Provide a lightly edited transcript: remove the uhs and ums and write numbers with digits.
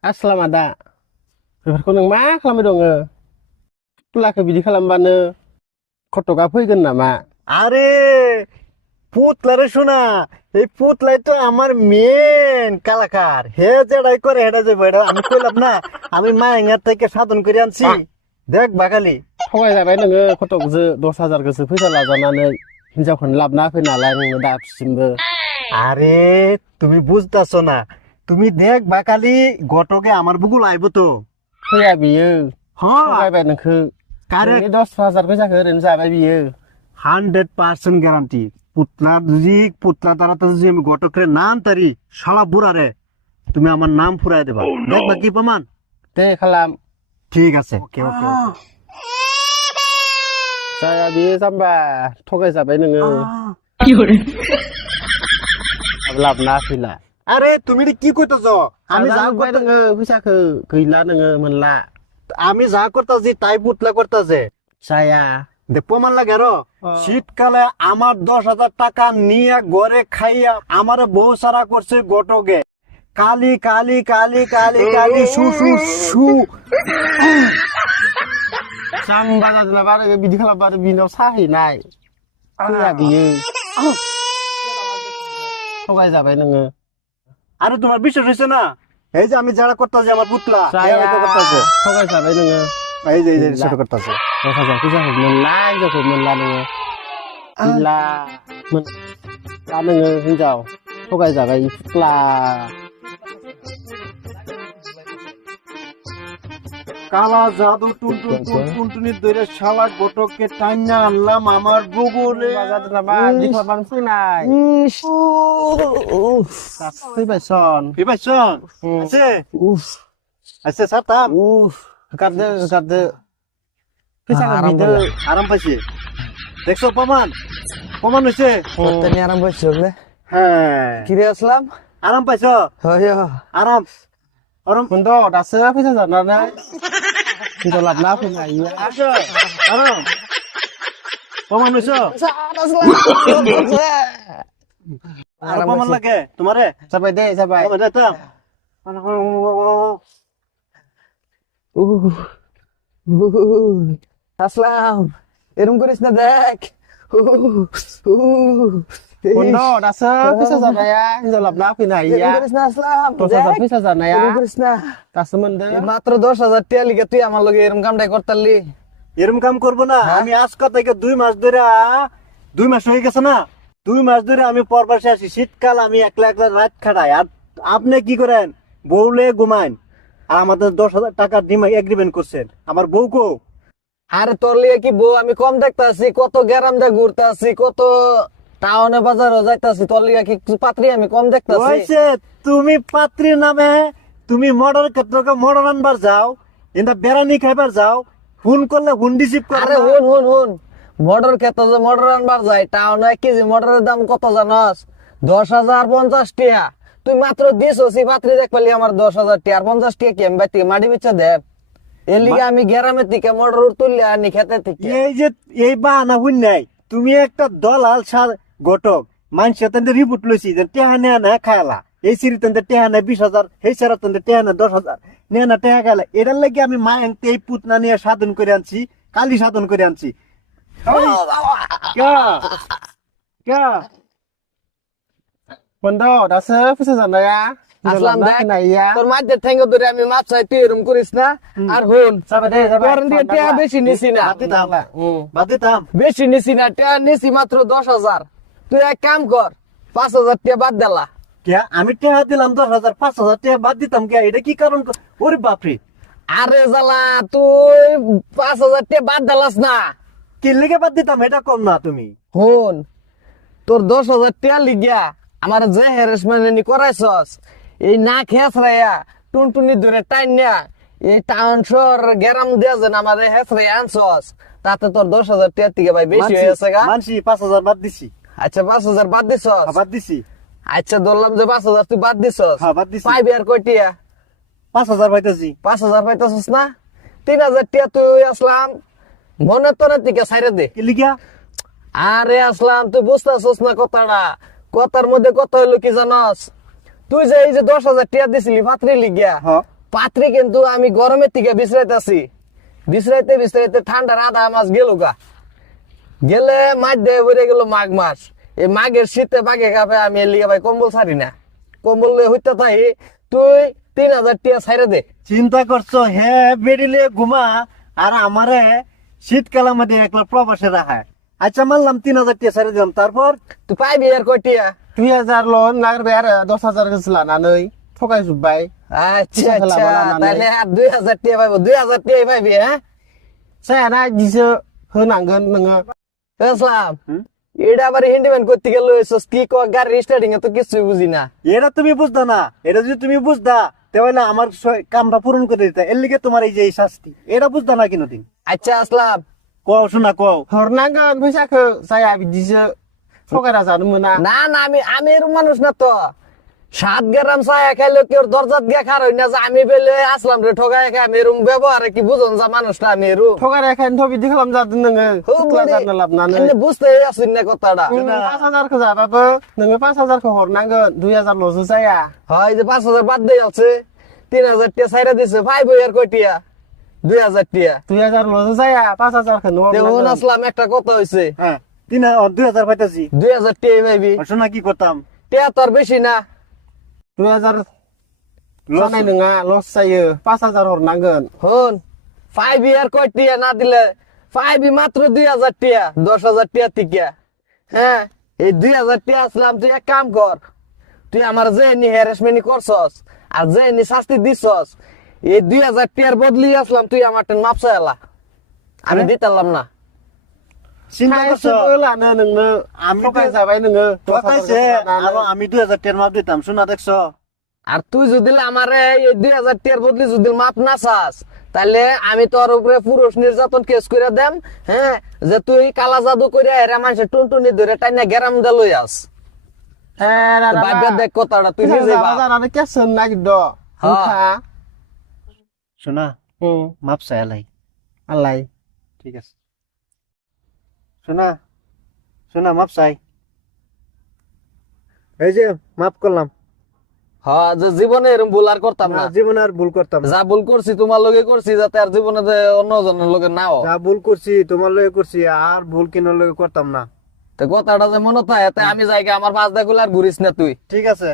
Aslam ada. Beberapa nang mak kalam dong. Pelak bidik kalam bana. Kotok apa ikan nama? আরে পুতলারে শোনা, এই পুতলাই তো আমার মেন কালাকার। হে যেটাই করে হেটা যাবো, এটা আমি কইলাম না আমি মায়ের থেকে সাধন করে আনছি। দেখ বাগালি Kawai जाबाय नोङो kotok जो 10,000 गोसो फैसा लाजानानै हिनजावखौनो लाबना फैनालाय नोङो दाफिनबो। আরে তুমি বুঝতাছো না, তুমি দেখ বাকালি গটকে আমার বুকুল আইব তো। फैया बियो। হ্যাঁ थगायबाय नोंखो। কারেক্ট, नोंनि 10,000 फैसाखौ ओरैनो जाबाय बियो। 100% গ্যারান্টি। পুতলা দ্বারা তো যদি আমি গটকরে নাম তারি শালা বুড়ারে, তুমি আমার নাম ফুরাই দেবা। দেখবা কি প্রমাণ? दे खालाम। ঠিক আছে, ওকে ওকে। Saya biयो जाम्बा थगायजाबाय नोङो। लाबना फैला। আরে তুমি এটা কি কইতাছ? আমি যা जाबाय नोङो फैसाखौ गैला नोङो मोनला। আমি যা করতাছি তাই পুতলা করতাছে। जाया। দে প্রমাণ লাগে আরো। শীতকালে আমার 10,000 টাকা নিয়ে ঘরে খাইয়া আমার বউ সারা করছে গটকে। কালি কালি কালি কালি কালি সু সু সু। जाम्बा जादोंना बारो बिदि खालामबा आरो बिनाव साहैनाय। फैया बियो। थगायजाबाय नोङो। আরে তোমার বিশ্বাস হয়েছে না? এই যে আমি যারা করতাছি আমার পুতলা जाया। করতাছে। थगायजाबाय नोङो। এই যে ছোট করতাছে। 10,000 फैसाखौ मोनला हिनजावखौ मोनला नोङो। गैला। मोनला नोङो हिनजाव। थगायजाबाय फुख्ला। কালা জাদু টুনটুনি ধরে শালা গটককে টাইনা আনলাম আমার বুগুলে। जादोंना मा बिदि खालामनानै फैनाय। दासो फैबाय सन। বিবাইছন আছে उफ আছে সাতাম उफ होगारदो होगारदो। फैसाखौ बिदो। আরাম পাইছে। দেখছো প্রমাণ? প্রমাণ হয়েছে। Tani aram bocor হ্যাঁ Kiri aslam? আরাম পাইছ। Oh iya. আরাম আরাম Mondo daso fैसा जानानै हिनजाव लाबना फैनाय इयो। আরাম প্রমাণ হয়েছ। আর প্রমাণ লাগে তোমারে? जाबाय दे जाबाय। দেতাম। Aslam. Erum kuris na dek. Mondo daso fैसा जानाया हिनजाव लाबना फैनाय Erum इया। kuris na aslam. 10,000 फैसा जानाया Erum kuris na. दासो मोनदो। Matro 10,000 tia liga tuh আমার লগে এরম কামটাই করতালি। এরম কাম করবো না আমি আজকে থেকে 2 মাস ধরে 2 মাস হয়ে গেছে না, 2 মাস ধরে আমি পরবাসে আসি। শীতকাল আমি একলা একলা রাত খাটাই। আর আপনি কি করেন? বউলে ঘুমাইন। আর আমাদের 10,000 টাকা এগ্রিমেন্ট করছেন। আমার বউকো আরে তোর লিগে কি বউ আমি কম দেখতাছি, কত গ্রাম দা ঘুরতাছি, কত টাউনে বাজারও যাইতাছি, তোর লিগে কি পাত্রী আমি কম দেখতাছি? হয়েছে। তুমি পাত্রীর নামে তুমি মর্ডার ক্ষেত্রকে মর্ডার আনবার যাও, এটা বেড়ানি খাইবার যাও, ফোন করলে ফোন রিসিভ করে আরে না। হুন মটর ক্ষেত্রে যে মটর আনবার যায় টাউনে 1 কেজি মটরের দাম কত জানাস? 10,050 টাকা। তুই মাত্র দিছসি পাত্রী দেখ পালি আমার 10,000 টাকা আর 50 টাকা কি আমি বাইতে মাটি বিচ্ছা দেব? এর লিগে আমি গ্রামের থেকে মটর তুললে আনি খেতে থেকে। এই যে এই বাহানা হুন নাই, তুমি একটা দলাল সার ঘটক মানুষের তাদের রিপোর্ট লইছি যে টেহা নেয়া না খায়লা, এই সিঁড়ি তাদের টেহা নেয় 20,000, এই সারা তাদের টেহা নেয় 10,000, নেয়া না টেহা খায়লা। এটার লাগে আমি মা এই পুতনা নিয়ে সাধন করে আনছি, কালি সাধন করে আনছি। কা কা Mondo daso fैसा जानाया हिनजाव আসলাম लाबना দেখ फैनाय इया। তোর মাঝে ঠেঙ্গো ধরে আমি মাপ চাই তুই এরম করিস না। আর হুন जाबाय दे जाबाय। তোর দিয়ে টাকা বেশি নিছি না, বাদ দিতাম। বেশি নিছি না, টাকা নিছি মাত্র 10,000। তুই এক কাম কর 5,000 টাকা বাদ দিলা। কে আমি টেহা দিলাম 10,000, 5,000 টাকা বাদ দিতাম কে? এটা কি কারণ? ওরে বাপরে, আরে জালা তুই 5,000 টাকা বাদ দিলাস না। কি লেগে বাদ দিতাম এটা কম না তুমি? হুন তোর 10,000 টাকা লিগিয়া আমার যে হ্যারাসমেন্ট করাইছস, এই না খেসরাইয়া টুনটুনি ধরে টাইনিয়া এই টাউন শহর গ্রাম দিয়া যেন আমার হেসরাই আনছস, তাতে তোর 10,000 টাকা থেকে ভাই বেশি হয়ে গেছে গা। মানছি 5,000 বাদ দিছি। আচ্ছা 5,000 বাদ দিছস? বাদ দিছি। আচ্ছা ধরলাম যে 5,000 তুই বাদ দিছস। হ্যাঁ, বাদ দিছি। পাইবি আর কয়টিয়া? 5,000 পাইতেছি। 5,000 পাইতেছস না? 3,000 টাকা তুই আসলাম মনে তোর থেকে ছাইরে দে। কি লিগা? আরে আসলাম তুই বুঝতেছস না কথাটা? কথার মধ্যে কথা হইলো কি জানস? তুই যে এই যে 10,000 টাকা দিছিলি পাত্রী লিগিয়া, হ্যাঁ। পাত্রী কিন্তু আমি গরমের থেকে বিশ্রাইতেছি, বিশ্রাইতে ঠান্ডার আধা মাস গেল গা, গেলে মাছ দিয়ে বেড়ে গেল মাঘ মাস। এই মাঘের শীতে বাঘে কাপে আমি এর লিগে ভাই কম্বল ছাড়ি না, কম্বল হইতে তাই তুই 3,000 টাকা ছাইরে দে। চিন্তা করছো হে বেরিলে ঘুমা আর আমারে শীতকালের মধ্যে একলা প্রবাসে রাখায়। আচ্ছা মানলাম 3,000 টাকা ছেড়ে দিলাম, তারপর তুই পাইবি আর কয়টিয়া? 2,000 লোন লাগবে আর 10,000 গেছে লানাनै ঠকাই জুববাই। আচ্ছা আচ্ছা, তাহলে আর 2,000 টাকা পাইবো, 2,000 টাকা পাইবি। হ্যাঁ सायाना दिसो होनांगोन नोङो। ইসলাম, এটা আবার হ্যান্ডিম্যান করতে গেল কি গাড়ি স্টার্টিং এ তো কিছু বুঝি না। এটা তুমি বুঝদা না, এটা যদি তুমি বুঝদা তাহলে আমার কামটা পূরণ করে দিতে। এর লিগে তোমার এই যে এই শাস্তি, এটা বুঝদা না কিনোদিন। আচ্ছা আসলাম, কও শোনা কও। हरनांगोन फैसाखौ जाया बिदिसो थगायना जानो मोना। না না, আমি এরকম মানুষ না তো। 7 গ্রাম চায়া খাইলে কেউ দরজাত গিয়া খার হই না যে আমি বেলে আসলাম রে ঠগাই খাই। আমি এরকম ব্যবহারে কি বুঝন যা মানুষটা আমি এরকম थगायनायखायनोथ' बिदि खालामजादों नोङो सिख्ला जानो लाबोनानै। এমনি বুঝতে আসিন না কথাটা। 5,000खौ जाबाबो नोङो 5,000खौ हरनांगोन, 2,000ल'सो जाया। হয় যে 5,000 বাদ দিয়ে আছে, 3,000 টাকা ছাইরা দিছে, পাইবো আর কয়টিয়া? 2,000 টাকা। 2,000ল'सो जाया, 5,000खौनो দেখুন हरनांगोन। আসলাম, একটা কথা হইছে, হ্যাঁ 2,000 পাইতাছি। 2,000 টাকা পাইবি। শোনা কি করতাম, টাকা তোর বেশি না। 2,000 जानाय नङा, लस जायो, 5,000 हरनांगोन। হন পাইবি আর কয়টিয়া? না দিলে পাইবি মাত্র 2,000 টাকা, 10,000 টাকা থেকে। হ্যাঁ, এই 2,000 টাকা আসলাম। তুই এক কাম কর, তুই আমার যে নি হ্যারাসমেন্ট করছস আর যে নি শাস্তি দিছস, এই 2,000 টাকার বদলি আসলাম তুই আমার মাপ চাইলা, আমি দিতাম না। চিন্তা করছো खायसोबो लानो नोंनो, আমি थगायजाबाय नोङो। কথাইছে আরো আমি 2,000 টাকার মাপ দিতাম। শোনা দেখছো, আর তুই যদি আমারে এই 2,000 টাকার বদলি যদি মাপ না চাস, তাহলে আমি তোর উপরে পুরুষ নির্যাতন কেস করে দেম। হ্যাঁ, যে তুই কালা জাদু করে এরা মানুষের টুনটুনি ধরে টাইনা গেরাম দে লই আস। ভাইবা দেখ কথাটা তুই নিজে ভাব। जानानै केस होनो नागिरदों। হ্যাঁ। শোনা মাপ চাইলাই। आलाय ঠিক আছে শোনা, শোনা মাপ চাই। এই যে মাপ করলাম, হ্যাঁ, যে জীবনে এরকম ভুল আর করতাম না। জীবনে আর ভুল করতাম না। যা ভুল করছি তোমার লগে করছি, যাতে আর জীবনে যে অন্য জনের লগে নাও। যা ভুল করছি তোমার লগে করছি, আর ভুল কিনার লগে করতাম না। তো কথাটা যে মনে থাকে, আমি যাই আমার বাস দেখলে আর ঘুরিস না তুই। ঠিক আছে।